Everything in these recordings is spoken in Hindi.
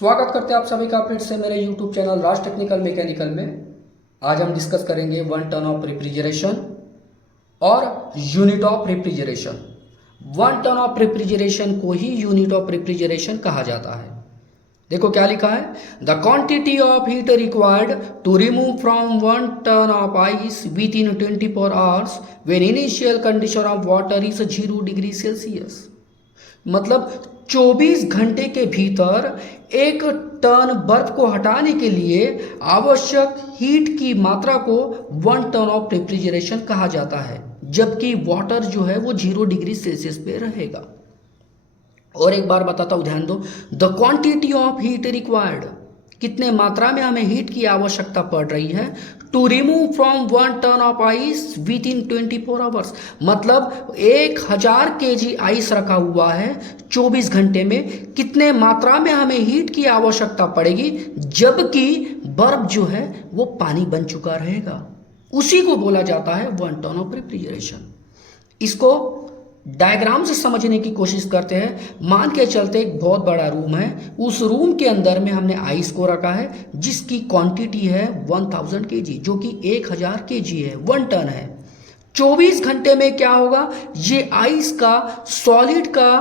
स्वागत करते हैं आप सभी का फिर से मेरे YouTube channel Raj technical mechanical में। आज हम डिस्कस करेंगे 1 टन ऑफ रेफ्रिजरेशन और unit of refrigeration. 1 ton of refrigeration को ही यूनिट ऑफ रेफ्रिजरेशन कहा जाता है। देखो क्या लिखा है, the quantity of heat required to remove from 1 ton of ice within 24 hours when initial condition of water is 0 degree Celsius. मतलब 24 घंटे के भीतर 1 टन बर्फ को हटाने के लिए आवश्यक हीट की मात्रा को 1 टन ऑफ रेफ्रिजरेशन कहा जाता है, जबकि वाटर जो है वो 0 डिग्री सेल्सियस पे रहेगा। और एक बार बताता हूं, ध्यान दो, the quantity of heat required, कितने मात्रा में हमें हीट की आवश्यकता पड़ रही है, to remove from 1 ton of ice within 24 hours. मतलब 1000 kg आइस रखा हुआ है, 24 घंटे में कितने मात्रा में हमें हीट की आवश्यकता पड़ेगी, जबकि बर्फ जो है वो पानी बन चुका रहेगा। उसी को बोला जाता है 1 टन ऑफ रेफ्रिजरेशन। इसको डायग्राम से समझने की कोशिश करते हैं। मान के चलते एक बहुत बड़ा रूम है, उस रूम के अंदर में हमने आइस को रखा है जिसकी क्वांटिटी है 1000 kg, जो कि 1000 kg है, 1 टन है। 24 घंटे में क्या होगा, ये आइस का सॉलिड का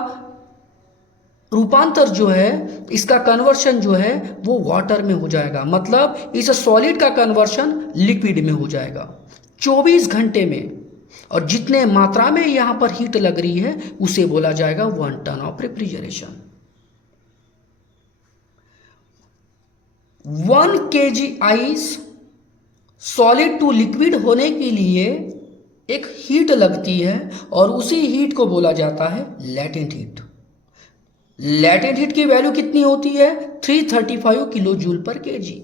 रूपांतर जो है, इसका कन्वर्शन जो है वो वाटर में हो जाएगा। मतलब इस सॉलिड का कन्वर्शन लिक्विड में हो जाएगा 24 घंटे में। और जितने मात्रा में यहां पर हीट लग रही है उसे बोला जाएगा 1 ton of refrigeration. 1 kg ice solid to liquid होने के लिए एक हीट लगती है और उसी हीट को बोला जाता है लैटेंट हीट। लैटेंट हीट की वैल्यू कितनी होती है, 335 किलो जूल पर केजी।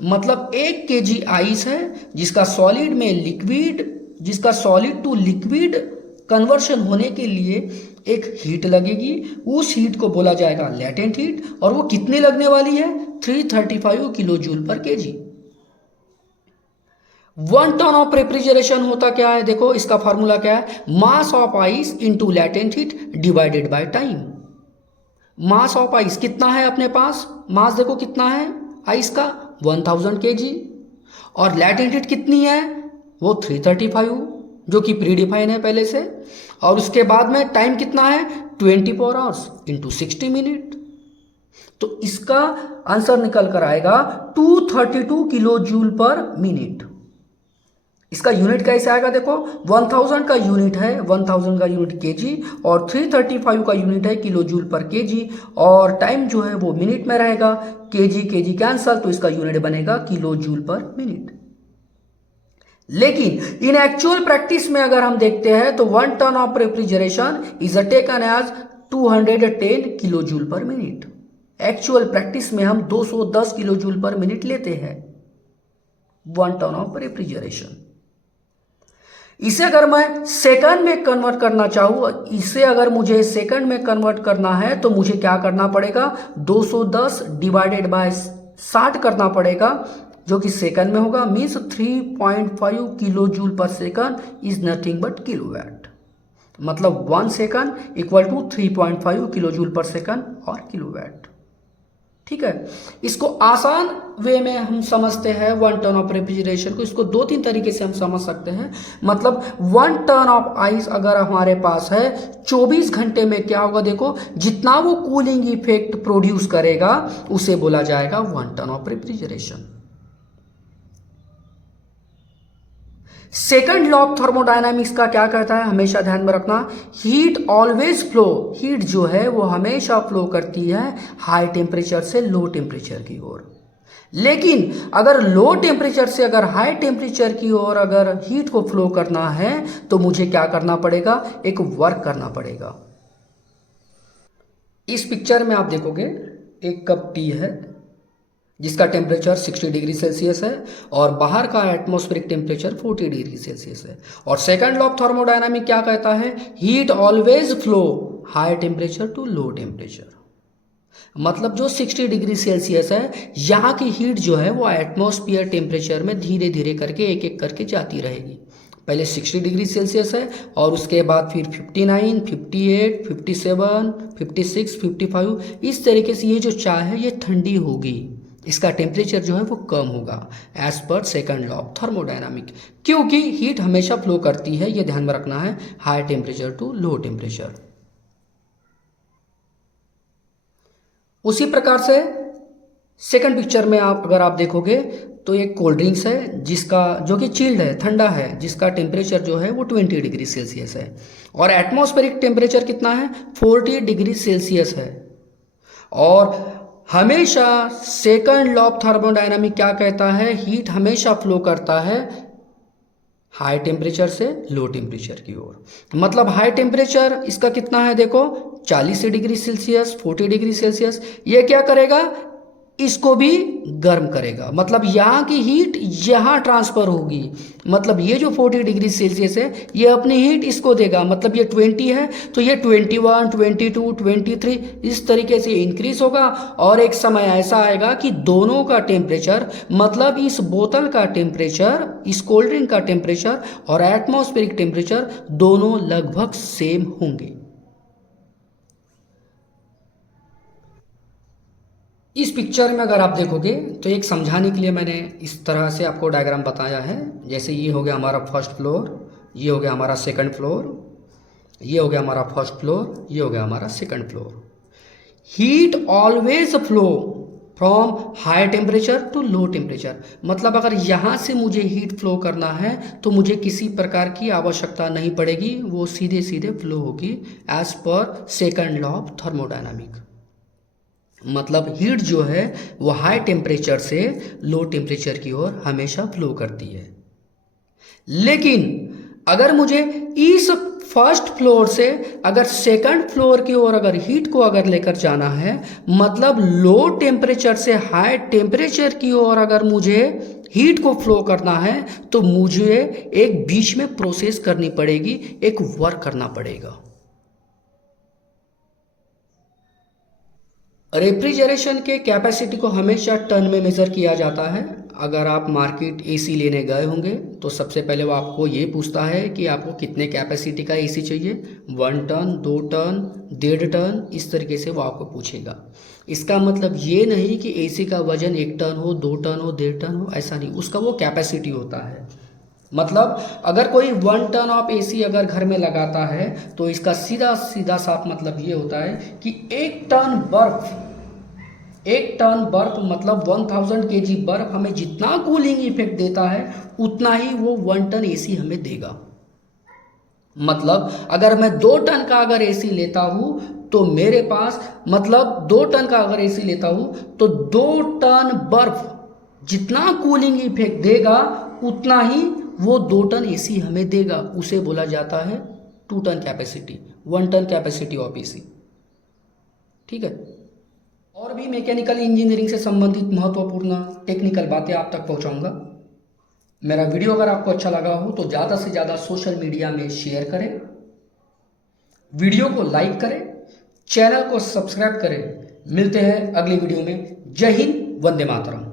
मतलब 1 kg आइस है जिसका सॉलिड टू लिक्विड कन्वर्शन होने के लिए एक हीट लगेगी, उस हीट को बोला जाएगा लैटेंट हीट। और वो कितनी लगने वाली है, 335 kilo joule per kg. 1 ton of refrigeration होता क्या है, देखो इसका फॉर्मूला क्या है, mass of ice into latent heat divided by time. Mass of ice कितना है अपने पास, मास देखो कितना है आइस का, 1000 kg। और लैटेंट हीट कितनी है, वो 335, जो कि प्रीडिफाइन है पहले से। और उसके बाद में टाइम कितना है, 24 आवर्स इंटू 60 मिनट। तो इसका आंसर निकल कर आएगा 232 किलो जूल पर मिनट। इसका यूनिट कैसे आएगा, देखो 1000 का यूनिट है, 1000 का यूनिट केजी, और 335 का यूनिट है किलो जूल पर केजी, और टाइम जो है वो मिनट में रहेगा। केजी केजी कैंसल, तो इसका यूनिट बनेगा किलो जूल पर मिनट। लेकिन इन एक्चुअल प्रैक्टिस में अगर हम देखते हैं तो 1 ton of refrigeration is taken as 210 kilo joule per minute. Actual practice में हम 210 किलो जूल पर मिनट लेते हैं 1 टन ऑफ रेफ्रिजरेशन। इसे अगर मैं सेकंड में कन्वर्ट करना चाहूँ, इसे अगर मुझे सेकंड में कन्वर्ट करना है तो मुझे क्या करना पड़ेगा, 210 डिवाइडेड बाय 60 करना पड़ेगा, जो कि सेकंड में होगा। Means 3.5 kilo joule per second is nothing but kilowatt. मतलब 1 second equal to 3.5 kilo joule per second और किलोवाट। ठीक है, इसको आसान वे में हम समझते हैं 1 टन ऑफ रेफ्रिजरेशन को। इसको 2-3 तरीके से हम समझ सकते हैं। मतलब 1 टन ऑफ आइस अगर हमारे पास है, 24 घंटे में क्या होगा, देखो जितना वो कूलिंग इफेक्ट प्रोड्यूस करेगा उसे बोला जाएगा 1 ton of refrigeration. Second law of thermodynamics का क्या कहता है, हमेशा ध्यान में रखना, हीट ऑलवेज फ्लो, हीट जो है वो हमेशा फ्लो करती है हाई टेम्परेचर से लो टेम्परेचर की ओर। लेकिन अगर लो टेम्परेचर से अगर हाई टेम्परेचर की ओर अगर हीट को फ्लो करना है तो मुझे क्या करना पड़ेगा, एक वर्क करना पड़ेगा। इस पिक्चर में आप देखोगे एक कप टी है जिसका टेम्परेचर 60 डिग्री सेल्सियस है और बाहर का एटमॉस्फेरिक टेम्परेचर 40 डिग्री सेल्सियस है। और सेकंड लॉ ऑफ थर्मोडायनामिक क्या कहता है, heat always flow high temperature to low temperature. मतलब जो 60 डिग्री सेल्सियस है, यहाँ की हीट जो है वो एटमॉस्फेयर टेम्परेचर में धीरे धीरे करके एक एक करके जाती रहेगी। पहले 60 डिग्री सेल्सियस है और उसके बाद फिर 59, 58, 57, 56, 55, इस तरीके से ये जो चाय है ये ठंडी होगी, इसका टेम्परेचर जो है वो कम होगा as per second law of thermodynamic, क्योंकि हीट हमेशा फ्लो करती है, ये ध्यान में रखना है, high temperature to low temperature. उसी प्रकार से सेकंड पिक्चर में अगर आप देखोगे तो एक कोल्ड ड्रिंक्स है जिसका जो कि चिल्ड है, ठंडा है, जिसका टेम्परेचर जो है वो 20 डिग्री सेल्सियस है और एटमॉस्फेरिक टेम्परेचर कितना है 40 डिग्री सेल्सियस है। और हमेशा सेकंड लॉ ऑफ थर्मोडायनामिक क्या कहता है, हीट हमेशा फ्लो करता है हाई टेम्परेचर से लो टेम्परेचर की ओर। मतलब हाई टेम्परेचर इसका कितना है देखो 40 डिग्री सेल्सियस, 40 डिग्री सेल्सियस, ये क्या करेगा, इसको भी गर्म करेगा, मतलब यहाँ की हीट यहाँ ट्रांसफर होगी। मतलब ये जो 40 डिग्री सेल्सियस है ये अपनी हीट इसको देगा, मतलब ये 20 है तो ये 21, 22, 23 इस तरीके से इंक्रीज होगा और एक समय ऐसा आएगा कि दोनों का टेम्परेचर, मतलब इस बोतल का टेम्परेचर, इस कोल्ड ड्रिंक का टेम्परेचर और एटमॉस्फेरिक टेम्परेचर दोनों लगभग सेम होंगे। इस पिक्चर में अगर आप देखोगे तो एक समझाने के लिए मैंने इस तरह से आपको डायग्राम बताया है। जैसे ये हो गया हमारा फर्स्ट फ्लोर, ये हो गया हमारा सेकंड फ्लोर, ये हो गया हमारा फर्स्ट फ्लोर, ये हो गया हमारा second floor. Heat always flow from high temperature to low temperature, मतलब अगर यहाँ से मुझे हीट फ्लो करना है तो मुझे किसी प्रकार की आवश्यकता नहीं पड़ेगी, वो सीधे सीधे फ्लो होगी as per second law of thermodynamic. मतलब हीट जो है वो हाई टेम्परेचर से लो टेम्परेचर की ओर हमेशा फ्लो करती है। लेकिन अगर मुझे इस फर्स्ट फ्लोर से अगर सेकंड फ्लोर की ओर अगर हीट को अगर लेकर जाना है, मतलब लो टेम्परेचर से हाई टेम्परेचर की ओर अगर मुझे हीट को फ्लो करना है तो मुझे एक बीच में प्रोसेस करनी पड़ेगी, एक वर्क करना पड़ेगा। रेफ्रिजरेशन के कैपेसिटी को हमेशा टन में मेज़र किया जाता है। अगर आप मार्केट एसी लेने गए होंगे तो सबसे पहले वो आपको ये पूछता है कि आपको कितने कैपेसिटी का एसी चाहिए, 1 टन, 2 टन, 1.5 टन, इस तरीके से वो आपको पूछेगा। इसका मतलब ये नहीं कि एसी का वजन 1 टन हो, 2 टन हो, 1.5 टन हो, ऐसा नहीं, उसका वो कैपेसिटी होता है। मतलब अगर कोई 1 टन ऑफ एसी अगर घर में लगाता है तो इसका सीधा सीधा साफ मतलब ये होता है कि 1 टन बर्फ मतलब 1000 kg बर्फ हमें जितना कूलिंग इफेक्ट देता है उतना ही वो 1 टन एसी हमें देगा। मतलब अगर मैं 2 टन का अगर एसी लेता हूं तो मेरे पास, मतलब 2 टन का अगर एसी लेता हूं तो 2 टन बर्फ जितना कूलिंग इफेक्ट देगा उतना ही वो 2 टन एसी हमें देगा। उसे बोला जाता है 2 ton capacity, 1 ton capacity of AC. ठीक है। और भी मैकेनिकल इंजीनियरिंग से संबंधित महत्वपूर्ण टेक्निकल बातें आप तक पहुंचाऊंगा। मेरा वीडियो अगर आपको अच्छा लगा हो तो ज़्यादा से ज़्यादा सोशल मीडिया में शेयर करें, वीडियो को लाइक करें, चैनल को सब्सक्राइब करें। मिलते हैं अगली वीडियो में। जय हिंद, वंदे मातरम।